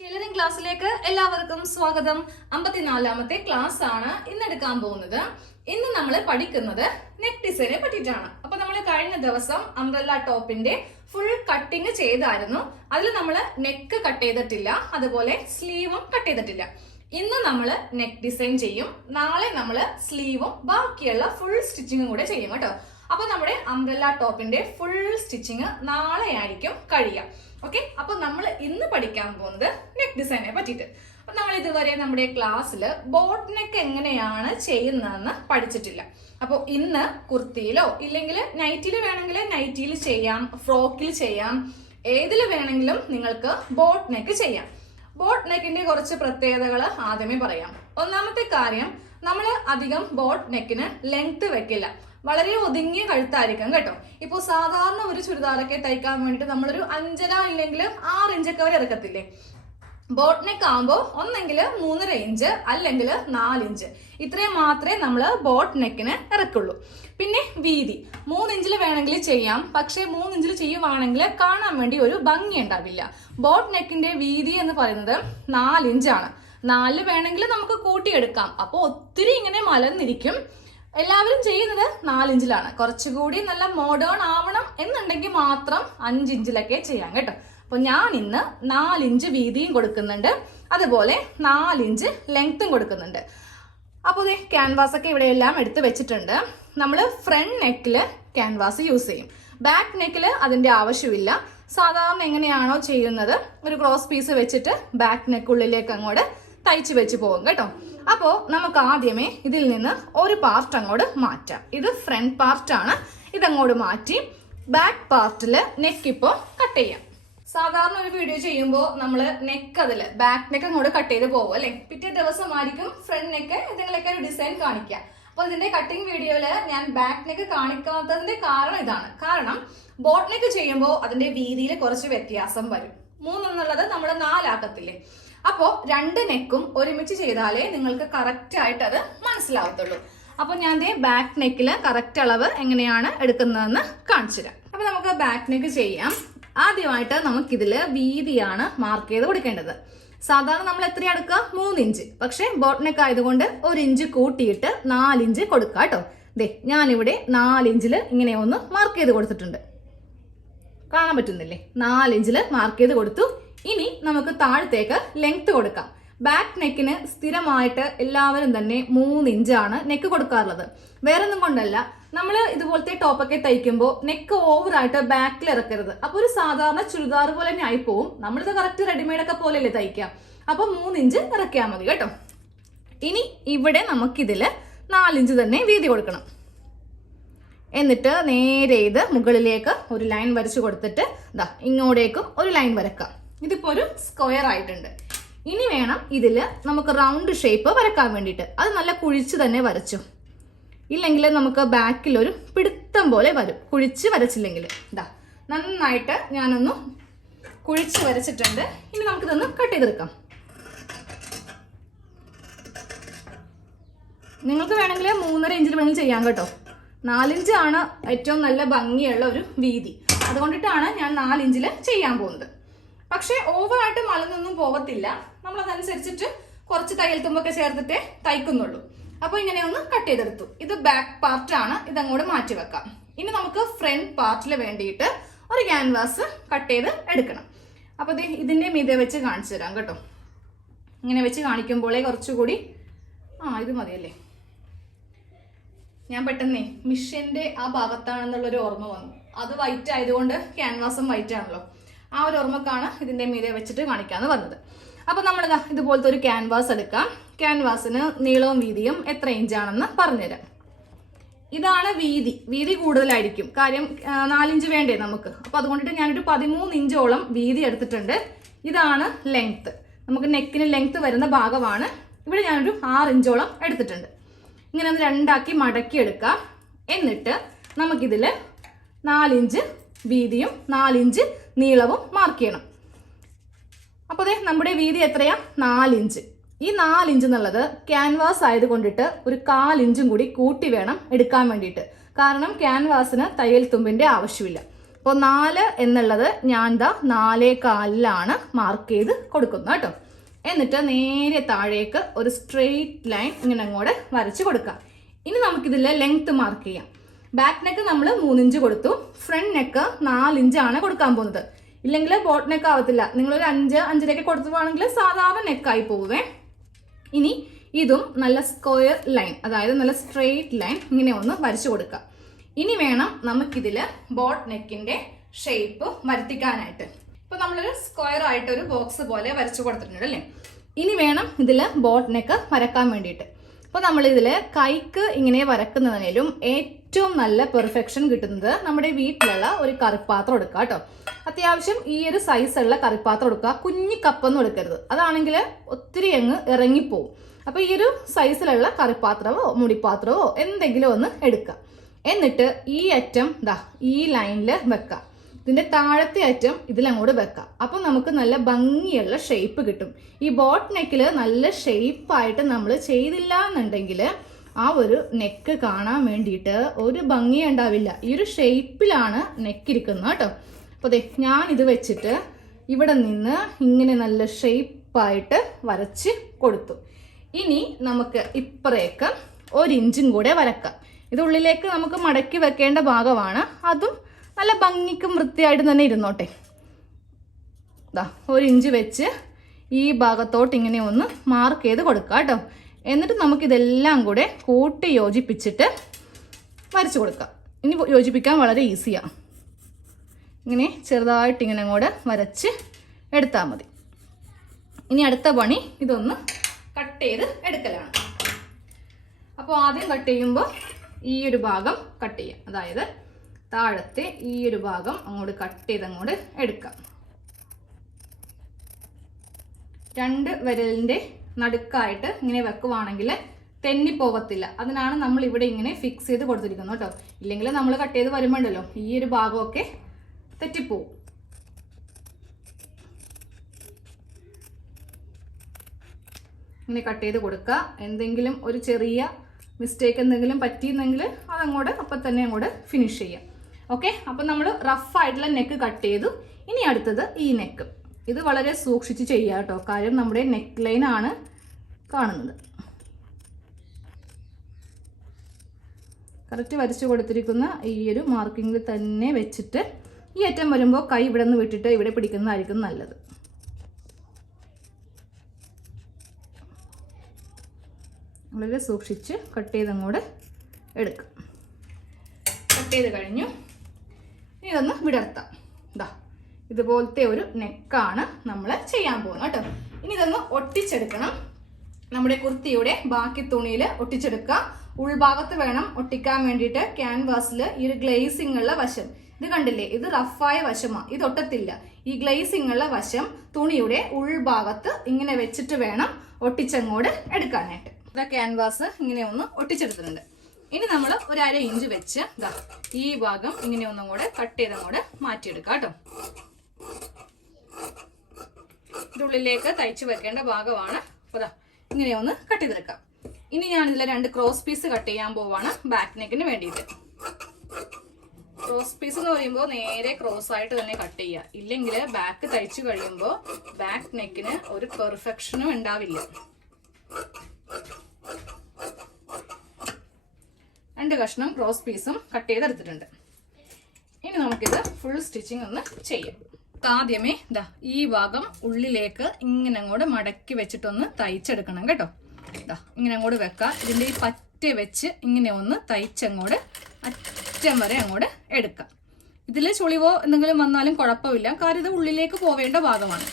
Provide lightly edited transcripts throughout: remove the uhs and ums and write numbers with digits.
Tailoring ക്ലാസ്സിലേക്ക് എല്ലാവർക്കും സ്വാഗതം. 54ാമത്തെ ക്ലാസ് ആണ് ഇന്ന് എടുക്കാൻ പോകുന്നത്. ഇന്ന് നമ്മൾ പഠിക്കുന്നത് നെക്ക് ഡിസൈനെ പറ്റിയിട്ടാണ്. അപ്പൊ നമ്മൾ കഴിഞ്ഞ ദിവസം അംബ്രല്ല ടോപ്പിന്റെ ഫുൾ കട്ടിങ് ചെയ്തായിരുന്നു. അതിൽ നമ്മൾ നെക്ക് കട്ട് ചെയ്തിട്ടില്ല, അതുപോലെ സ്ലീവും കട്ട് ചെയ്തിട്ടില്ല. ഇന്ന് നമ്മൾ നെക്ക് ഡിസൈൻ ചെയ്യും, നാളെ നമ്മൾ സ്ലീവും ബാക്കിയുള്ള ഫുൾ സ്റ്റിച്ചിങ്ങും കൂടെ ചെയ്യും കേട്ടോ. അപ്പൊ നമ്മുടെ അംബ്രല്ല ടോപ്പിന്റെ ഫുൾ സ്റ്റിച്ചിങ് നാളെ ആയിരിക്കും കഴിയാം. ഓക്കെ, അപ്പൊ നമ്മൾ ഇന്ന് പഠിക്കാൻ പോകുന്നത് നെക്ക് ഡിസൈനെ പറ്റിയിട്ട്. അപ്പൊ നമ്മൾ ഇതുവരെ നമ്മുടെ ക്ലാസ്സിൽ ബോട്ട് നെക്ക് എങ്ങനെയാണ് ചെയ്യുന്നതെന്ന് പഠിച്ചിട്ടില്ല. അപ്പോൾ ഇന്ന് കുർത്തിയിലോ ഇല്ലെങ്കിൽ നൈറ്റിൽ വേണമെങ്കിൽ നൈറ്റിയിൽ ചെയ്യാം, ഫ്രോക്കിൽ ചെയ്യാം, ഏതിൽ വേണമെങ്കിലും നിങ്ങൾക്ക് ബോട്ട് നെക്ക് ചെയ്യാം. ബോട്ട് നെക്കിന്റെ കുറച്ച് പ്രത്യേകതകൾ ആദ്യമേ പറയാം. ഒന്നാമത്തെ കാര്യം, നമ്മൾ അധികം ബോട്ട് നെക്കിന് ലെങ്ത് വെക്കില്ല, വളരെ ഒതുങ്ങിയ കഴുത്തായിരിക്കും കേട്ടോ. ഇപ്പോൾ സാധാരണ ഒരു ചുരിദാറൊക്കെ തയ്ക്കാൻ വേണ്ടിയിട്ട് നമ്മളൊരു 5.5 ഇല്ലെങ്കിൽ 6 ഇഞ്ചൊക്കെ വരെ ഇറക്കത്തില്ലേ. ബോട്ട് നെക്ക് ആകുമ്പോൾ ഒന്നെങ്കിൽ 3.5 ഇഞ്ച് അല്ലെങ്കിൽ 4 ഇഞ്ച്, ഇത്രയും മാത്രമേ നമ്മൾ ബോട്ട് നെക്കിന് ഇറക്കുള്ളൂ. പിന്നെ വീതി 3 ഇഞ്ചിൽ വേണമെങ്കിൽ ചെയ്യാം, പക്ഷെ 3 ഇഞ്ചിൽ ചെയ്യുവാണെങ്കിൽ കാണാൻ വേണ്ടി ഒരു ഭംഗി ഉണ്ടാവില്ല. ബോട്ട് നെക്കിന്റെ വീതി എന്ന് പറയുന്നത് 4 ഇഞ്ചാണ്. 4 വേണമെങ്കിൽ നമുക്ക് കൂട്ടിയെടുക്കാം, അപ്പോൾ ഒത്തിരി ഇങ്ങനെ മലർന്നിരിക്കും. എല്ലാവരും ചെയ്യുന്നത് 4 ഇഞ്ചിലാണ്. കുറച്ചുകൂടി നല്ല മോഡേൺ ആവണം എന്നുണ്ടെങ്കിൽ മാത്രം 5 ഇഞ്ചിലൊക്കെ ചെയ്യാം കേട്ടോ. അപ്പൊ ഞാൻ ഇന്ന് 4 ഇഞ്ച് വീതിയും കൊടുക്കുന്നുണ്ട്, അതുപോലെ 4 ഇഞ്ച് ലെങ്ത്തും കൊടുക്കുന്നുണ്ട്. അപ്പോൾ ഇതേ ക്യാൻവാസ് ഒക്കെ ഇവിടെ എല്ലാം എടുത്ത് വെച്ചിട്ടുണ്ട്. നമ്മൾ ഫ്രണ്ട് നെക്കില് ക്യാൻവാസ് യൂസ് ചെയ്യും, ബാക്ക് നെക്കില് അതിന്റെ ആവശ്യമില്ല. സാധാരണ എങ്ങനെയാണോ ചെയ്യുന്നത്, ഒരു ക്രോസ് പീസ് വെച്ചിട്ട് ബാക്ക് നെക്കുള്ളിലേക്ക് അങ്ങോട്ട് തയ്ച്ചു വെച്ച് പോകും കേട്ടോ. അപ്പോൾ നമുക്ക് ആദ്യമേ ഇതിൽ നിന്ന് ഒരു പാർട്ട് അങ്ങോട്ട് മാറ്റാം. ഇത് ഫ്രണ്ട് പാർട്ടാണ്, ഇതങ്ങോട്ട് മാറ്റി ബാക്ക് പാർട്ടില് നെക്ക് ഇപ്പോൾ കട്ട് ചെയ്യാം. സാധാരണ ഒരു വീഡിയോ ചെയ്യുമ്പോൾ നമ്മൾ നെക്ക് അതില് ബാക്ക് നെക്ക് അങ്ങോട്ട് കട്ട് ചെയ്ത് പോകും അല്ലെ. പിറ്റേ ദിവസമായിരിക്കും ഫ്രണ്ട് നെക്ക് എന്തെങ്കിലുമൊക്കെ ഒരു ഡിസൈൻ കാണിക്കുക. അപ്പൊ ഇതിന്റെ കട്ടിങ് വീഡിയോയില് ഞാൻ ബാക്ക് നെക്ക് കാണിക്കാത്തതിന്റെ കാരണം ഇതാണ്. കാരണം ബോട്ട് നെക്ക് ചെയ്യുമ്പോൾ അതിന്റെ വീതിയിൽ കുറച്ച് വ്യത്യാസം വരും. 3 എന്നുള്ളത് നമ്മൾ 4 ആക്കത്തില്ലേ. അപ്പോൾ 2 നെക്കും ഒരുമിച്ച് ചെയ്താലേ നിങ്ങൾക്ക് കറക്റ്റ് ആയിട്ട് അത് മനസ്സിലാവത്തുള്ളൂ. അപ്പൊ ഞാൻ ബാക്ക് നെക്കില് കറക്റ്റ് അളവ് എങ്ങനെയാണ് എടുക്കുന്നതെന്ന് കാണിച്ചു തരാം. അപ്പൊ നമുക്ക് ബാക്ക് നെക്ക് ചെയ്യാം. ആദ്യമായിട്ട് നമുക്കിതില് വീതിയാണ് മാർക്ക് ചെയ്ത് കൊടുക്കേണ്ടത്. സാധാരണ നമ്മൾ എത്രയാ എടുക്കുക? 3 ഇഞ്ച്. പക്ഷെ ബോട്ട് നെക്ക് ആയതുകൊണ്ട് 1 ഇഞ്ച് കൂട്ടിയിട്ട് 4 ഇഞ്ച് കൊടുക്കുക കേട്ടോ. ഞാനിവിടെ 4 ഇഞ്ചില് ഇങ്ങനെ ഒന്ന് മാർക്ക് ചെയ്ത് കൊടുത്തിട്ടുണ്ട്, കാണാൻ പറ്റുന്നില്ലേ? 4 ഇഞ്ചില് മാർക്ക് ചെയ്ത് കൊടുത്തു. ഇനി നമുക്ക് താഴത്തേക്ക് ലെങ്ത് കൊടുക്കാം. ബാക്ക് നെക്കിന് സ്ഥിരമായിട്ട് എല്ലാവരും തന്നെ 3 ഇഞ്ചാണ് നെക്ക് കൊടുക്കാറുള്ളത്. വേറൊന്നും കൊണ്ടല്ല, നമ്മൾ ഇതുപോലത്തെ ടോപ്പൊക്കെ തയ്ക്കുമ്പോൾ നെക്ക് ഓവറായിട്ട് ബാക്കിൽ ഇറക്കരുത്. അപ്പൊ ഒരു സാധാരണ ചുരിദാർ പോലെ തന്നെ ആയിപ്പോവും. നമ്മളിത് കറക്റ്റ് റെഡിമെയ്ഡ് ഒക്കെ പോലെയല്ലേ തയ്ക്കാം. അപ്പൊ 3 ഇഞ്ച് ഇറക്കിയാൽ മതി കേട്ടോ. ഇനി ഇവിടെ നമുക്കിതില് 4 ഇഞ്ച് തന്നെ വീതി കൊടുക്കണം. എന്നിട്ട് നേരെ ഇത് മുകളിലേക്ക് ഒരു ലൈൻ വരച്ചു കൊടുത്തിട്ട് ഇങ്ങോട്ടേക്കും ഒരു ലൈൻ വരക്കാം. ഇതിപ്പോ ഒരു സ്ക്വയർ ആയിട്ടുണ്ട്. ഇനി വേണം ഇതില് നമുക്ക് റൗണ്ട് ഷേപ്പ് വരക്കാൻ വേണ്ടിയിട്ട്. അത് നല്ല കുഴിച്ച് തന്നെ വരച്ചു, ഇല്ലെങ്കിൽ നമുക്ക് ബാക്കിൽ ഒരു പിടുത്തം പോലെ വരും കുഴിച്ച് വരച്ചില്ലെങ്കിൽ. നന്നായിട്ട് ഞാനൊന്ന് കുഴിച്ച് വരച്ചിട്ടുണ്ട്. ഇനി നമുക്കിതൊന്ന് കട്ട് ചെയ്തെടുക്കാം. നിങ്ങൾക്ക് വേണമെങ്കിൽ 3.5 ഇഞ്ചിൽ വേണമെങ്കിൽ ചെയ്യാം കേട്ടോ. 4 ഇഞ്ചാണ് ഏറ്റവും നല്ല ഭംഗിയുള്ള ഒരു വീതി, അതുകൊണ്ടിട്ടാണ് ഞാൻ 4 ഇഞ്ചിൽ ചെയ്യാൻ പോകുന്നത്. പക്ഷെ ഓവറായിട്ട് മലന്നൊന്നും പോകത്തില്ല. നമ്മൾ അതനുസരിച്ചിട്ട് കുറച്ച് തയ്യൽ തുമ്പൊക്കെ ചേർത്തിട്ടേ തയ്ക്കുന്നുള്ളൂ. അപ്പൊ ഇങ്ങനെ ഒന്ന് കട്ട് ചെയ്തെടുത്തു. ഇത് ബാക്ക് പാർട്ടാണ്, ഇതങ്ങോട്ട് മാറ്റി വെക്കാം. ഇനി നമുക്ക് ഫ്രണ്ട് പാർട്ടിൽ വേണ്ടിയിട്ട് ഒരു ക്യാൻവാസ് കട്ട് ചെയ്ത് എടുക്കണം. അപ്പൊ ഇതിന്റെ മീതെ വെച്ച് കാണിച്ചു തരാം കേട്ടോ. ഇങ്ങനെ വെച്ച് കാണിക്കുമ്പോഴേ കുറച്ചുകൂടി ഇത് മതിയല്ലേ. ഞാൻ പെട്ടെന്നേ മിഷ്യന്റെ ആ ഭാഗത്താണെന്നുള്ളൊരു ഓർമ്മ വന്നു. അത് വൈറ്റ് ആയതുകൊണ്ട് ക്യാൻവാസും വൈറ്റ് ആണല്ലോ. ആ ഒരു ഓർമ്മക്കാണ് ഇതിന്റെ മീതെ വെച്ചിട്ട് കാണിക്കാന്ന് വന്നത്. അപ്പൊ നമ്മൾ ഇതുപോലത്തെ ഒരു ക്യാൻവാസ് എടുക്കാം. ക്യാൻവാസിന് നീളവും വീതിയും എത്ര ഇഞ്ചാണെന്ന് പറഞ്ഞുതരാം. ഇതാണ് വീതി. വീതി കൂടുതലായിരിക്കും, കാര്യം 4 ഇഞ്ച് വേണ്ടേ നമുക്ക്. അപ്പൊ അതുകൊണ്ടിട്ട് ഞാനൊരു 13 ഇഞ്ചോളം വീതി എടുത്തിട്ടുണ്ട്. ഇതാണ് ലെങ്ത്, നമുക്ക് നെക്കിന് ലെങ്ത് വരുന്ന ഭാഗമാണ്. ഇവിടെ ഞാനൊരു 6 ഇഞ്ചോളം എടുത്തിട്ടുണ്ട്. ഇങ്ങനെ ഒന്ന് 2 ആക്കി മടക്കി എടുക്കാം. എന്നിട്ട് നമുക്കിതില് 4 ഇഞ്ച് വീതിയും 4 ഇഞ്ച് നീളവും മാർക്ക് ചെയ്യണം. അപ്പോൾ നമ്മുടെ വീതി എത്രയാ? 4 ഇഞ്ച്. ഈ 4 ഇഞ്ച് എന്നുള്ളത് ക്യാൻവാസ് ആയത് കൊണ്ടിട്ട് ഒരു 1/4 ഇഞ്ചും കൂടി കൂട്ടി വേണം എടുക്കാൻ വേണ്ടിയിട്ട്. കാരണം ക്യാൻവാസിന് തയ്യൽ തുമ്പിന്റെ ആവശ്യമില്ല. അപ്പോൾ 4 എന്നുള്ളത് ഞാൻ 4.25 മാർക്ക് ചെയ്ത് കൊടുക്കുന്നത് കേട്ടോ. എന്നിട്ട് നേരെ താഴേക്ക് ഒരു സ്ട്രെയിറ്റ് ലൈൻ ഇങ്ങനെ അങ്ങോട്ട് വരച്ച് കൊടുക്കാം. ഇനി നമുക്കിതിൽ ലെങ്ത് മാർക്ക് ചെയ്യാം. ബാക്ക് നെക്ക് നമ്മൾ 3 ഇഞ്ച് കൊടുത്തു, ഫ്രണ്ട് നെക്ക് 4 ഇഞ്ചാണ് കൊടുക്കാൻ പോകുന്നത്. ഇല്ലെങ്കിൽ ബോട്ട് നെക്ക് ആവത്തില്ല. നിങ്ങളൊരു 5-5.5 കൊടുത്തുവാണെങ്കിൽ സാധാരണ നെക്കായി പോവേ. ഇനി ഇതും നല്ല സ്ക്വയർ ലൈൻ, അതായത് നല്ല സ്ട്രെയിറ്റ് ലൈൻ ഇങ്ങനെ ഒന്ന് വരച്ചു കൊടുക്കാം. ഇനി വേണം നമുക്കിതിൽ ബോട്ട് നെക്കിന്റെ ഷേപ്പ് വരുത്തിക്കാനായിട്ട്. ഇപ്പൊ നമ്മളൊരു സ്ക്വയർ ആയിട്ട് ഒരു ബോക്സ് പോലെ വരച്ചു കൊടുത്തിട്ടുണ്ട് അല്ലേ. ഇനി വേണം ഇതിൽ ബോട്ട് നെക്ക് വരക്കാൻ വേണ്ടിയിട്ട്. അപ്പോൾ നമ്മൾ ഇതിൽ കൈക്ക് ഇങ്ങനെ വരക്കുന്നതിനും ഏറ്റവും നല്ല പെർഫെക്ഷൻ കിട്ടുന്നത് നമ്മുടെ വീട്ടിലുള്ള ഒരു കറിപ്പാത്രം എടുക്കുക കേട്ടോ. അത്യാവശ്യം ഈ ഒരു സൈസുള്ള കറിപ്പാത്രം എടുക്കുക. കുഞ്ഞി കപ്പൊന്നും എടുക്കരുത്, അതാണെങ്കിൽ ഒത്തിരി അങ്ങ് ഇറങ്ങിപ്പോവും. അപ്പോൾ ഈ ഒരു സൈസിലുള്ള കറിപ്പാത്രമോ മുടിപ്പാത്രമോ എന്തെങ്കിലും ഒന്ന് എടുക്കുക. എന്നിട്ട് ഈ അറ്റം ഈ ലൈനിൽ വെക്കുക. ഇതിന്റെ താഴത്തെ അറ്റം ഇതിലങ്ങോട്ട് വെക്കാം. അപ്പം നമുക്ക് നല്ല ഭംഗിയുള്ള ഷേപ്പ് കിട്ടും. ഈ ബോട്ട് നെക്കിൽ നല്ല ഷേപ്പായിട്ട് നമ്മൾ ചെയ്തില്ല എന്നുണ്ടെങ്കിൽ ആ ഒരു നെക്ക് കാണാൻ വേണ്ടിയിട്ട് ഒരു ഭംഗി ഉണ്ടാവില്ല. ഈ ഒരു ഷേപ്പിലാണ് നെക്ക് ഇരിക്കുന്നത് കേട്ടോ. അപ്പോൾ അതെ, ഞാൻ ഇത് വെച്ചിട്ട് ഇവിടെ നിന്ന് ഇങ്ങനെ നല്ല ഷേപ്പായിട്ട് വരച്ച് കൊടുത്തു. ഇനി നമുക്ക് ഇപ്പറേക്ക് 1 ഇഞ്ചും കൂടെ വരക്കാം. ഇത് ഉള്ളിലേക്ക് നമുക്ക് മടക്കി വെക്കേണ്ട ഭാഗമാണ്. അതും നല്ല ഭംഗിക്കും വൃത്തിയായിട്ട് തന്നെ ഇരുന്നോട്ടെ. 1 ഇഞ്ച് വെച്ച് ഈ ഭാഗത്തോട്ട് ഇങ്ങനെ ഒന്ന് മാർക്ക് ചെയ്ത് കൊടുക്കാം കേട്ടോ. എന്നിട്ട് നമുക്കിതെല്ലാം കൂടെ കൂട്ടി യോജിപ്പിച്ചിട്ട് വരച്ചു കൊടുക്കാം. ഇനി യോജിപ്പിക്കാൻ വളരെ ഈസിയാണ്. ഇങ്ങനെ ചെറുതായിട്ട് ഇങ്ങനെ അങ്ങോട്ട് വരച്ച് എടുത്താൽ മതി. ഇനി അടുത്ത പണി ഇതൊന്ന് കട്ട് ചെയ്ത് എടുക്കലാണ്. അപ്പോൾ ആദ്യം കട്ട് ചെയ്യുമ്പോൾ ഈ ഒരു ഭാഗം കട്ട് ചെയ്യാം. അതായത് താഴത്തെ ഈ ഒരു ഭാഗം അങ്ങോട്ട് കട്ട് ചെയ്ത് അങ്ങോട്ട് എടുക്കാം. 2 വിരലിന്റെ നടുക്കായിട്ട് ഇങ്ങനെ വെക്കുവാണെങ്കിൽ തെന്നിപ്പോകത്തില്ല. അതിനാണ് നമ്മൾ ഇവിടെ ഇങ്ങനെ ഫിക്സ് ചെയ്ത് കൊടുത്തിരിക്കുന്നത് കേട്ടോ. ഇല്ലെങ്കിൽ നമ്മൾ കട്ട് ചെയ്ത് വരുമ്പോണ്ടല്ലോ ഈ ഒരു ഭാഗമൊക്കെ തെറ്റിപ്പോവും. ഇങ്ങനെ കട്ട് ചെയ്ത് കൊടുക്കുക. എന്തെങ്കിലും ഒരു ചെറിയ മിസ്റ്റേക്ക് എന്തെങ്കിലും പറ്റിയെന്നെങ്കിൽ അതങ്ങോട്ട് അപ്പം തന്നെ അങ്ങോട്ട് ഫിനിഷ് ചെയ്യാം. ഓക്കെ, അപ്പം നമ്മൾ റഫായിട്ടുള്ള നെക്ക് കട്ട് ചെയ്തു. ഇനി അടുത്തത് ഈ നെക്ക്. ഇത് വളരെ സൂക്ഷിച്ച് ചെയ്യുക കേട്ടോ. കാര്യം നമ്മുടെ നെക്ക് ലൈനാണ് കാണുന്നത്. കറക്റ്റ് വരച്ച് കൊടുത്തിരിക്കുന്ന ഈ ഒരു മാർക്കിങ്ങിൽ തന്നെ വെച്ചിട്ട് ഈ അറ്റം വരുമ്പോൾ കൈ ഇവിടെ നിന്ന് വിട്ടിട്ട് ഇവിടെ പിടിക്കുന്നതായിരിക്കും നല്ലത്. വളരെ സൂക്ഷിച്ച് കട്ട് ചെയ്തങ്ങോട്ട് എടുക്കാം. കട്ട് ചെയ്ത് കഴിഞ്ഞു. ഇനി ഇതൊന്ന് വിടർത്താം. ഇതുപോലത്തെ ഒരു നെക്കാണ് നമ്മൾ ചെയ്യാൻ പോകുന്നത് കേട്ടോ. ഇനി ഇതൊന്ന് ഒട്ടിച്ചെടുക്കണം. നമ്മുടെ കുർത്തിയുടെ ബാക്കി തുണിയിൽ ഒട്ടിച്ചെടുക്കുക. ഉൾഭാഗത്ത് വേണം ഒട്ടിക്കാൻ വേണ്ടിയിട്ട്. ക്യാൻവാസിൽ ഈ ഒരു ഗ്ലേസിംഗ് ഉള്ള വശം ഇത് കണ്ടില്ലേ, ഇത് റഫായ വശമാണ്, ഇത് ഒട്ടത്തില്ല. ഈ ഗ്ലേസിംഗ് ഉള്ള വശം തുണിയുടെ ഉൾഭാഗത്ത് ഇങ്ങനെ വെച്ചിട്ട് വേണം ഒട്ടിച്ചങ്ങോട്ട് എടുക്കാനായിട്ട്. ക്യാൻവാസ് ഇങ്ങനെ ഒന്ന് ഒട്ടിച്ചെടുത്തിട്ടുണ്ട്. ഇനി നമ്മൾ ഒരു 1/2 ഇഞ്ച് വെച്ച് ഈ ഭാഗം ഇങ്ങനെ ഒന്നും കൂടെ കട്ട് ചെയ്തങ്ങോട്ട് മാറ്റിയെടുക്കാം കേട്ടോ. ഇതിനുള്ളിലേക്ക് തയ്ച്ചു വെക്കേണ്ട ഭാഗമാണ്. അപ്പോൾ ഇങ്ങനെ ഒന്ന് കട്ട് ചെയ്തെടുക്കാം. ഇനി ഞാൻ ഇതിൽ 2 ക്രോസ് പീസ് കട്ട് ചെയ്യാൻ പോവാണ് ബാക്ക് നെക്കിന് വേണ്ടിയിട്ട്. ക്രോസ് പീസ് എന്ന് പറയുമ്പോൾ നേരെ ക്രോസ് ആയിട്ട് തന്നെ കട്ട് ചെയ്യുക. ഇല്ലെങ്കിൽ ബാക്ക് തയ്ച്ചു കഴിയുമ്പോൾ ബാക്ക് നെക്കിന് ഒരു പെർഫെക്ഷനും ഉണ്ടാവില്ല. 2 കഷ്ണം ക്രോസ് പീസും കട്ട് ചെയ്തെടുത്തിട്ടുണ്ട്. ഇനി നമുക്കിത് ഫുൾ സ്റ്റിച്ചിങ് ഒന്ന് ചെയ്യാം. ആദ്യമേ ഈ ഭാഗം ഉള്ളിലേക്ക് ഇങ്ങനെ അങ്ങോട്ട് മടക്കി വെച്ചിട്ടൊന്ന് തയ്ച്ചെടുക്കണം കേട്ടോ. ഇങ്ങനെ അങ്ങോട്ട് വെക്കാം. ഇതിൻ്റെ ഈ പറ്റ വെച്ച് ഇങ്ങനെ ഒന്ന് തയ്ച്ചങ്ങോട്ട് അറ്റം വരെ അങ്ങോട്ട് എടുക്കാം. ഇതിൽ ചുളിവോ എന്തെങ്കിലും വന്നാലും കുഴപ്പമില്ല, കാര്യം ഇത് ഉള്ളിലേക്ക് പോവേണ്ട ഭാഗമാണ്.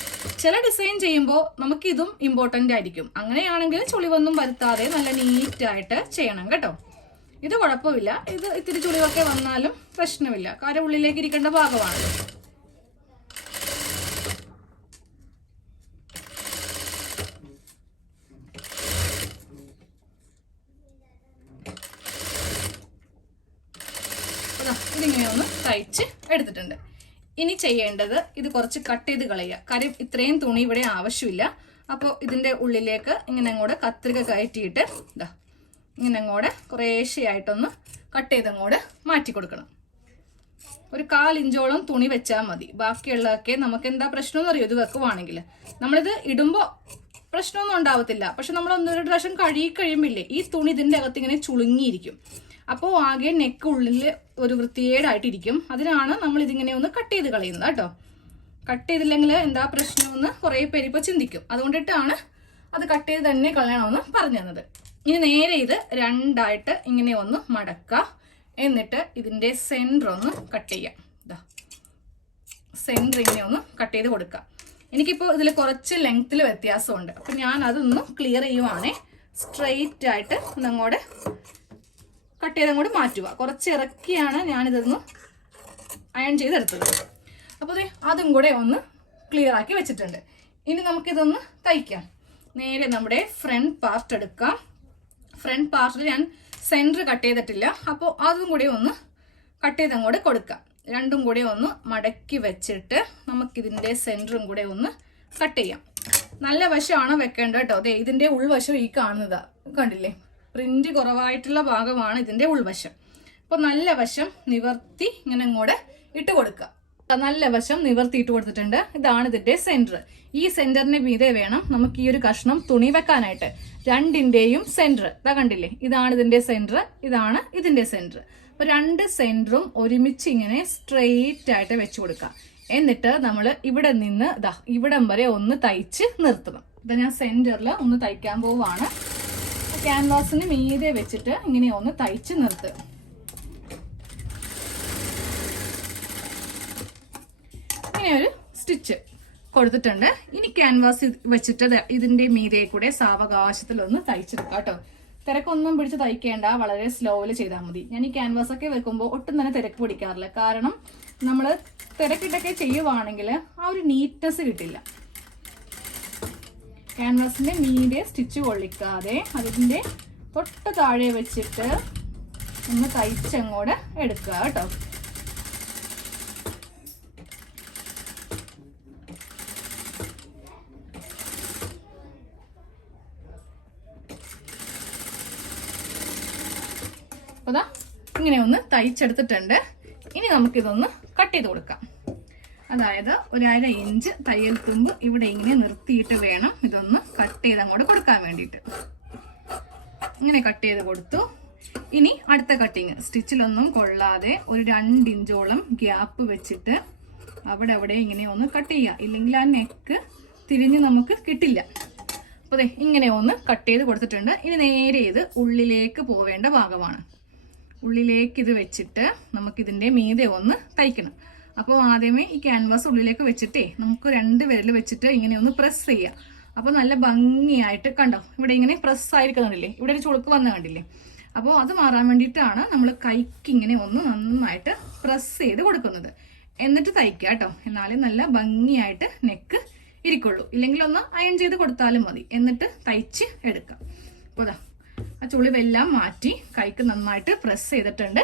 ചില ഡിസൈൻ ചെയ്യുമ്പോൾ നമുക്ക് ഇതും ഇമ്പോർട്ടൻ്റ് ആയിരിക്കും. അങ്ങനെയാണെങ്കിൽ ചുളിവൊന്നും വരുത്താതെ നല്ല നീറ്റായിട്ട് ചെയ്യണം കേട്ടോ. ഇത് കുഴപ്പമില്ല, ഇത് ഇത്തിരി ചുളിവൊക്കെ വന്നാലും പ്രശ്നമില്ല, കാര്യം ഉള്ളിലേക്ക് ഇരിക്കേണ്ട ഭാഗമാണ്. ഇതിങ്ങനെ ഒന്ന് തയ്ച്ച് എടുത്തിട്ടുണ്ട്. ഇനി ചെയ്യേണ്ടത് ഇത് കുറച്ച് കട്ട് ചെയ്ത് കളയുക. കാര്യം ഇത്രയും തുണി ഇവിടെ ആവശ്യമില്ല. അപ്പോൾ ഇതിൻ്റെ ഉള്ളിലേക്ക് ഇങ്ങനെ അങ്ങോട്ട് കത്രിക കയറ്റിയിട്ട് ഇങ്ങനെ അങ്ങോട്ട് കുറേശ്ശെയായിട്ടൊന്ന് കട്ട് ചെയ്തങ്ങോട്ട് മാറ്റി കൊടുക്കണം. ഒരു 1/4 ഇഞ്ചോളം തുണി വെച്ചാൽ മതി. ബാക്കിയുള്ളതൊക്കെ നമുക്ക് എന്താ പ്രശ്നമെന്ന് അറിയോ, ഇത് വെക്കുവാണെങ്കിൽ നമ്മളിത് ഇടുമ്പോൾ പ്രശ്നമൊന്നും ഉണ്ടാവത്തില്ല. പക്ഷെ നമ്മൾ ഒന്നൊരു പ്രാവശ്യം കഴിയുമ്പില്ലേ ഈ തുണി ഇതിൻ്റെ അകത്ത് ഇങ്ങനെ ചുളുങ്ങിയിരിക്കും. അപ്പോൾ ആകെ നെക്ക് ഉള്ളിൽ ഒരു വൃത്തികേടായിട്ടിരിക്കും. അതിനാണ് നമ്മൾ ഇതിങ്ങനെ ഒന്ന് കട്ട് ചെയ്ത് കളയുന്നത് കേട്ടോ. കട്ട് ചെയ്തില്ലെങ്കിൽ എന്താ പ്രശ്നമെന്ന് കുറേ പേര് ഇപ്പോൾ ചിന്തിക്കും. അതുകൊണ്ടിട്ടാണ് അത് കട്ട് ചെയ്ത് തന്നെ കളയണമെന്ന് പറഞ്ഞു തന്നത്. ഇനി നേരെ ഇത് 2ആയിട്ട് ഇങ്ങനെ ഒന്ന് മടക്കുക. എന്നിട്ട് ഇതിൻ്റെ സെൻറ്റർ ഒന്ന് കട്ട് ചെയ്യാം. ഇതാ സെൻറ്റർ ഇങ്ങനെ ഒന്ന് കട്ട് ചെയ്ത് കൊടുക്കുക. എനിക്കിപ്പോൾ ഇതിൽ കുറച്ച് ലെങ്ത്തിൽ വ്യത്യാസമുണ്ട്. അപ്പം ഞാൻ അതൊന്ന് ക്ലിയർ ചെയ്യുവാണേ. സ്ട്രെയിറ്റ് ആയിട്ട് ഒന്നങ്ങോട്ട് കട്ട് ചെയ്ത് അങ്ങോട്ട് മാറ്റുക. കുറച്ച് ഇറക്കിയാണ് ഞാനിതൊന്ന് അയൺ ചെയ്തെടുത്തത്. അപ്പോൾ അതും കൂടെ ഒന്ന് ക്ലിയർ ആക്കി വെച്ചിട്ടുണ്ട്. ഇനി നമുക്കിതൊന്ന് തയ്ക്കാം. നേരെ നമ്മുടെ ഫ്രണ്ട് പാർട്ട് എടുക്കാം. ഫ്രണ്ട് പാർട്ടിൽ ഞാൻ സെൻറ്റർ കട്ട് ചെയ്തിട്ടില്ല. അപ്പോൾ അതും കൂടെ ഒന്ന് കട്ട് ചെയ്ത് അങ്ങോട്ട് കൊടുക്കാം. രണ്ടും കൂടെ ഒന്ന് മടക്കി വെച്ചിട്ട് നമുക്കിതിൻ്റെ സെൻറ്ററും കൂടെ ഒന്ന് കട്ട് ചെയ്യാം. നല്ല വശമാണ് വെക്കേണ്ടത് കേട്ടോ. അതെ, ഇതിൻ്റെ ഉൾവശം ഈ കാണുന്നതാ, കണ്ടില്ലേ? പ്രിന്റ് കുറവായിട്ടുള്ള ഭാഗമാണ് ഇതിൻ്റെ ഉൾവശം. അപ്പോൾ നല്ല വശം നിവർത്തി ഇങ്ങനെ ഇങ്ങോട്ട് ഇട്ട് കൊടുക്കുക. നല്ല വശം നിവർത്തി ഇട്ട് കൊടുത്തിട്ടുണ്ട്. ഇതാണ് ഇതിൻ്റെ സെൻറ്റർ. ഈ സെൻറ്ററിന് മീതെ വേണം നമുക്ക് ഈ ഒരു കഷ്ണം തുണി വെക്കാനായിട്ട്. രണ്ടിൻ്റെയും സെൻറ്റർ ഇതാ കണ്ടില്ലേ? ഇതാണ് ഇതിൻ്റെ സെൻറ്റർ, ഇതാണ് ഇതിൻ്റെ സെൻറ്റർ. അപ്പോൾ 2 സെൻറ്ററും ഒരുമിച്ച് ഇങ്ങനെ സ്ട്രെയിറ്റ് ആയിട്ട് വെച്ച് കൊടുക്കുക. എന്നിട്ട് നമ്മൾ ഇവിടെ നിന്ന് ഇതാ ഇവിടം വരെ ഒന്ന് തയ്ച്ച് നിർത്തണം. ഇതാ ഞാൻ സെൻറ്ററിൽ ഒന്ന് തയ്ക്കാൻ പോവാണ്. ക്യാൻവാസിന് മീതെ വെച്ചിട്ട് ഇങ്ങനെ ഒന്ന് തയ്ച്ച് നിർത്തുക. ഇങ്ങനെ ഒരു സ്റ്റിച്ച് കൊടുത്തിട്ടുണ്ട്. ഇനി ക്യാൻവാസ് വെച്ചിട്ട് ഇതിന്റെ മീതെ കൂടെ സാവകാശത്തിലൊന്ന് തയ്ച്ചെടുക്കാം കേട്ടോ. തിരക്കൊന്നും പിടിച്ച് തയ്ക്കേണ്ട, വളരെ സ്ലോയില് ചെയ്താൽ മതി. ഞാൻ ഈ ക്യാൻവാസ് ഒക്കെ വെക്കുമ്പോൾ ഒട്ടും തന്നെ തിരക്ക് പിടിക്കാറില്ല. കാരണം നമ്മൾ തിരക്കിട്ടൊക്കെ ചെയ്യുവാണെങ്കിൽ ആ ഒരു നീറ്റ്നെസ് കിട്ടില്ല. ക്യാൻവാസിന്റെ മീതെ സ്റ്റിച്ച് കൊള്ളിക്കാതെ അതിന്റെ തൊട്ട് താഴെ വെച്ചിട്ട് ഒന്ന് തയ്ച്ചങ്ങോട്ട് എടുക്കുക കേട്ടോ. അപ്പോൾ ഇങ്ങനെ ഒന്ന് തയ്ച്ചെടുത്തിട്ടുണ്ട്. ഇനി നമുക്കിതൊന്ന് കട്ട് ചെയ്ത് കൊടുക്കാം. അതായത് 1/2 ഇഞ്ച് തയ്യൽ തുമ്പ് ഇവിടെ ഇങ്ങനെ നിർത്തിയിട്ട് വേണം ഇതൊന്ന് കട്ട് ചെയ്ത് അങ്ങോട്ട് കൊടുക്കാൻ വേണ്ടിയിട്ട്. ഇങ്ങനെ കട്ട് ചെയ്ത് കൊടുത്തു. ഇനി അടുത്ത കട്ടിങ് സ്റ്റിച്ചിലൊന്നും കൊള്ളാതെ ഒരു 2 ഇഞ്ചോളം ഗ്യാപ്പ് വെച്ചിട്ട് അവിടെ ഇങ്ങനെ ഒന്ന് കട്ട് ചെയ്യുക. ഇല്ലെങ്കിൽ ആ നെക്ക് തിരിഞ്ഞ് നമുക്ക് കിട്ടില്ല. അപ്പോൾ ഇങ്ങനെ ഒന്ന് കട്ട് ചെയ്ത് കൊടുത്തിട്ടുണ്ട്. ഇനി നേരെ ഇത് ഉള്ളിലേക്ക് പോവേണ്ട ഭാഗമാണ്. ഉള്ളിലേക്ക് ഇത് വെച്ചിട്ട് നമുക്കിതിൻ്റെ മീതെ ഒന്ന് തയ്ക്കണം. അപ്പോൾ ആദ്യമേ ഈ ക്യാൻവാസ് ഉള്ളിലേക്ക് വെച്ചിട്ടേ നമുക്ക് 2 വിരൽ വെച്ചിട്ട് ഇങ്ങനെ ഒന്ന് പ്രസ് ചെയ്യാം. അപ്പോൾ നല്ല ഭംഗിയായിട്ട് കണ്ടോ, ഇവിടെ ഇങ്ങനെ പ്രസ് ആയിരിക്കുന്നുണ്ടല്ലേ, ഇവിടെ ഒരു ചുളുക്ക് വന്ന് കണ്ടില്ലേ? അപ്പോൾ അത് മാറാൻ വേണ്ടിയിട്ടാണ് നമ്മൾ കൈക്ക് ഇങ്ങനെ ഒന്ന് നന്നായിട്ട് പ്രസ് ചെയ്ത് കൊടുക്കുന്നത്. എന്നിട്ട് തയ്ക്കുക കേട്ടോ. എന്നാലേ നല്ല ഭംഗിയായിട്ട് നെക്ക് ഇരിക്കുള്ളൂ. ഇല്ലെങ്കിൽ ഒന്ന് അയൺ ചെയ്ത് കൊടുത്താലും മതി. എന്നിട്ട് തയ്ച്ച് എടുക്കാം. അപ്പോൾ ആ ചുളിവെല്ലാം മാറ്റി കൈക്ക് നന്നായിട്ട് പ്രസ് ചെയ്തിട്ടുണ്ട്.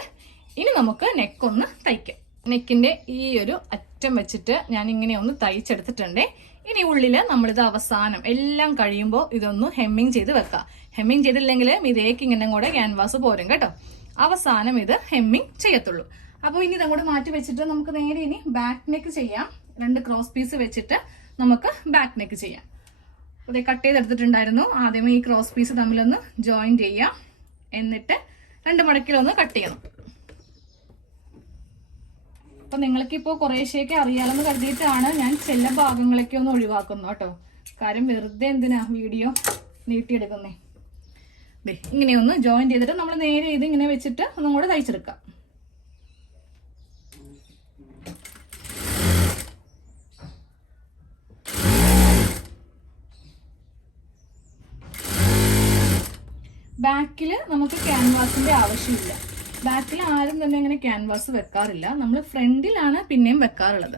ഇനി നമുക്ക് നെക്കൊന്ന് തയ്ക്കാം. നെക്കിന്റെ ഈ ഒരു അറ്റം വെച്ചിട്ട് ഞാൻ ഇങ്ങനെ ഒന്ന് തയ്ച്ചെടുത്തിട്ടുണ്ട്. ഇനി ഉള്ളില് നമ്മളിത് അവസാനം എല്ലാം കഴിയുമ്പോൾ ഇതൊന്ന് ഹെമ്മിങ് ചെയ്ത് വെക്കാം. ഹെമ്മിങ് ചെയ്തില്ലെങ്കിൽ ഇതേക്ക് ഇങ്ങനെ കൂടെ ക്യാൻവാസ് പോരും കേട്ടോ. അവസാനം ഇത് ഹെമ്മിങ് ചെയ്യത്തുള്ളൂ. അപ്പോൾ ഇനി ഇതങ്ങോട്ട് മാറ്റി വെച്ചിട്ട് നമുക്ക് നേരെ ഇനി ബാക്ക് നെക്ക് ചെയ്യാം. 2 ക്രോസ് പീസ് വെച്ചിട്ട് നമുക്ക് ബാക്ക് നെക്ക് ചെയ്യാം. അത് കട്ട് ചെയ്തെടുത്തിട്ടുണ്ടായിരുന്നു. ആദ്യമേ ഈ ക്രോസ് പീസ് തമ്മിലൊന്ന് ജോയിൻ ചെയ്യാം. എന്നിട്ട് 2 മടക്കിലൊന്ന് കട്ട് ചെയ്യണം. അപ്പൊ നിങ്ങൾക്കിപ്പോൾ കുറേശ്ശേക്ക് അറിയാമെന്ന് കരുതിയിട്ടാണ് ഞാൻ ചില ഭാഗങ്ങളൊക്കെ ഒന്ന് ഒഴിവാക്കുന്നു കേട്ടോ. കാര്യം വെറുതെ എന്തിനാ വീഡിയോ നീട്ടിയെടുക്കുന്നേ. ഇങ്ങനെയൊന്ന് ജോയിൻ ചെയ്തിട്ട് നമ്മൾ നേരെ ഇത് ഇങ്ങനെ വെച്ചിട്ട് ഒന്നും കൂടെ തയ്ച്ചെടുക്കാം. ബാക്കിൽ നമുക്ക് ക്യാൻവാസിന്റെ ആവശ്യമില്ല. ബാക്കിൽ ആരും തന്നെ ഇങ്ങനെ ക്യാൻവാസ് വെക്കാറില്ല. നമ്മൾ ഫ്രണ്ടിലാണ് പിന്നെയും വെക്കാറുള്ളത്.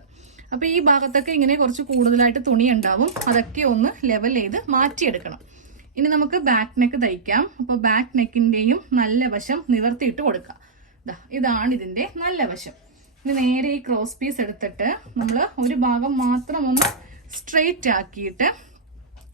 അപ്പോൾ ഈ ഭാഗത്തൊക്കെ ഇങ്ങനെ കുറച്ച് കൂടുതലായിട്ട് തുണി ഉണ്ടാവും. അതൊക്കെ ഒന്ന് ലെവൽ ചെയ്ത് മാറ്റിയെടുക്കണം. ഇനി നമുക്ക് ബാക്ക് നെക്ക് തയ്ക്കാം. അപ്പോൾ ബാക്ക് നെക്കിന്റെയും നല്ല വശം നിവർത്തിയിട്ട് കൊടുക്കാം. ഇതാണ് ഇതിന്റെ നല്ല വശം. ഇനി നേരെ ഈ ക്രോസ് പീസ് എടുത്തിട്ട് നമ്മൾ ഒരു ഭാഗം മാത്രം ഒന്ന് സ്ട്രെയിറ്റ് ആക്കിയിട്ട്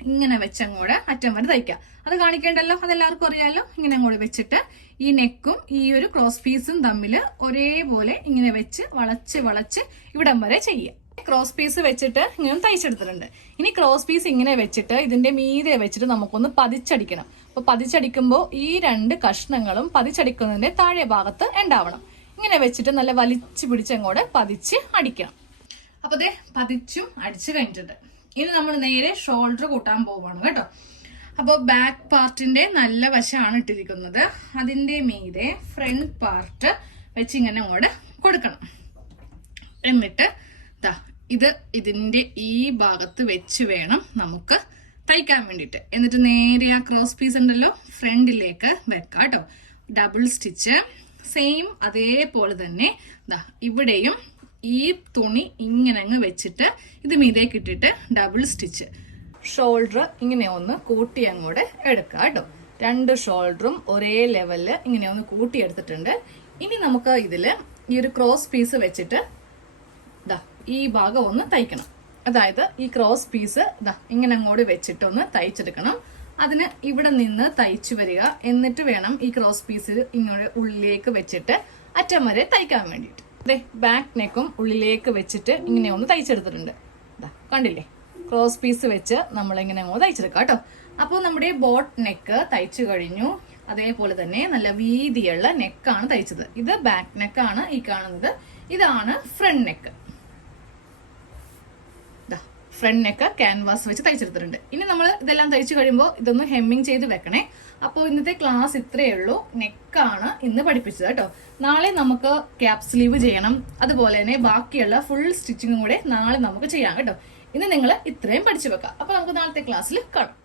ഇങ്ങനെ വെച്ച് അങ്ങോട്ട് അറ്റം വരെ തയ്ക്കാം. അത് കാണിക്കേണ്ടല്ലോ, അതെല്ലാവർക്കും അറിയാലോ. ഇങ്ങനെ അങ്ങോട്ട് വെച്ചിട്ട് ഈ നെക്കും ഈ ഒരു ക്രോസ് പീസും തമ്മിൽ ഒരേപോലെ ഇങ്ങനെ വെച്ച് വളച്ച് വളച്ച് ഇവിടം വരെ ചെയ്യാം. ക്രോസ് പീസ് വെച്ചിട്ട് ഇങ്ങനെ തയ്ച്ചെടുത്തിട്ടുണ്ട്. ഇനി ക്രോസ് പീസ് ഇങ്ങനെ വെച്ചിട്ട് ഇതിന്റെ മീതെ വെച്ചിട്ട് നമുക്കൊന്ന് പതിച്ചടിക്കണം. അപ്പൊ പതിച്ചടിക്കുമ്പോൾ ഈ 2 കഷ്ണങ്ങളും പതിച്ചടിക്കുന്നതിന്റെ താഴെ ഭാഗത്ത് ഉണ്ടാവണം. ഇങ്ങനെ വെച്ചിട്ട് നല്ല വലിച്ചു പിടിച്ചങ്ങോട്ട് പതിച്ച് അടിക്കണം. അപ്പൊ ദേ പതിച്ചും അടിച്ചു കഴിഞ്ഞിട്ടുണ്ട്. ഇനി നമ്മൾ നേരെ ഷോൾഡർ കൂട്ടാൻ പോവാണ് കേട്ടോ. അപ്പോൾ ബാക്ക് പാർട്ടിന്റെ നല്ല വശമാണ് ഇട്ടിരിക്കുന്നത്. അതിന്റെ മീതെ ഫ്രണ്ട് പാർട്ട് വെച്ച് ഇങ്ങനെ അങ്ങോട്ട് കൊടുക്കണം. എന്നിട്ട് ഇതിന്റെ ഈ ഭാഗത്ത് വെച്ച് വേണം നമുക്ക് തയ്ക്കാൻ വേണ്ടിയിട്ട്. എന്നിട്ട് നേരെ ആ ക്രോസ് പീസ് ഉണ്ടല്ലോ ഫ്രണ്ടിലേക്ക് വെക്കാം കേട്ടോ. ഡബിൾ സ്റ്റിച്ച് സെയിം അതേപോലെ തന്നെ ഇവിടെയും ഈ തുണി ഇങ്ങനെ അങ്ങ് വെച്ചിട്ട് ഇത് മീതേക്ക് ഇട്ടിട്ട് ഡബിൾ സ്റ്റിച്ച്. ഷോൾഡർ ഇങ്ങനെ ഒന്ന് കൂട്ടി അങ്ങോട്ട് എടുക്കാം കേട്ടോ. 2 ഷോൾഡറും ഒരേ ലെവലില് ഇങ്ങനെ ഒന്ന് കൂട്ടി എടുത്തിട്ടുണ്ട്. ഇനി നമുക്ക് ഇതില് ഈ ഒരു ക്രോസ് പീസ് വെച്ചിട്ട് ഈ ഭാഗം ഒന്ന് തയ്ക്കണം. അതായത് ഈ ക്രോസ് പീസ് ഇങ്ങനെ അങ്ങോട്ട് വെച്ചിട്ട് ഒന്ന് തയ്ച്ചെടുക്കണം. അതിന് ഇവിടെ നിന്ന് തയ്ച്ചു വരിക. എന്നിട്ട് വേണം ഈ ക്രോസ് പീസ് ഇങ്ങോട്ട് ഉള്ളിലേക്ക് വെച്ചിട്ട് അറ്റം വരെ തയ്ക്കാൻ വേണ്ടിയിട്ട്. ബാക്ക് നെക്കും ഉള്ളിലേക്ക് വെച്ചിട്ട് ഇങ്ങനെ ഒന്ന് തയ്ച്ചെടുത്തിട്ടുണ്ട്. കണ്ടില്ലേ, ക്രോസ് പീസ് വെച്ച് നമ്മളിങ്ങനെ അങ്ങോട്ട് തയ്ച്ചെടുക്കാം കേട്ടോ. അപ്പോൾ നമ്മുടെ ബോട്ട് നെക്ക് തയ്ച്ചു കഴിഞ്ഞു. അതേപോലെ തന്നെ നല്ല വീതിയുള്ള നെക്കാണ് തയ്ച്ചത്. ഇത് ബാക്ക് നെക്കാണ് ഈ കാണുന്നത്. ഇതാണ് front neck. Front neck canvas വെച്ച് തയ്ച്ചെടുത്തിട്ടുണ്ട്. ഇനി നമ്മൾ ഇതെല്ലാം തയ്ച്ചു കഴിയുമ്പോൾ ഇതൊന്ന് ഹെമ്മിങ് ചെയ്ത് വെക്കണേ. അപ്പോൾ ഇന്നത്തെ ക്ലാസ് ഇത്രയേ ഉള്ളൂ. നെക്കാണ് ഇന്ന് പഠിപ്പിച്ചത് കേട്ടോ. നാളെ നമുക്ക് ക്യാപ് സ്ലീവ് ചെയ്യണം. അതുപോലെ തന്നെ ബാക്കിയുള്ള ഫുൾ സ്റ്റിച്ചിങ്ങും കൂടെ നാളെ നമുക്ക് ചെയ്യാം കേട്ടോ. ഇന്ന് നിങ്ങൾ ഇത്രയും പഠിച്ചു വെക്കാം. അപ്പോൾ നമുക്ക് നാളത്തെ ക്ലാസ്സിൽ കാണാം.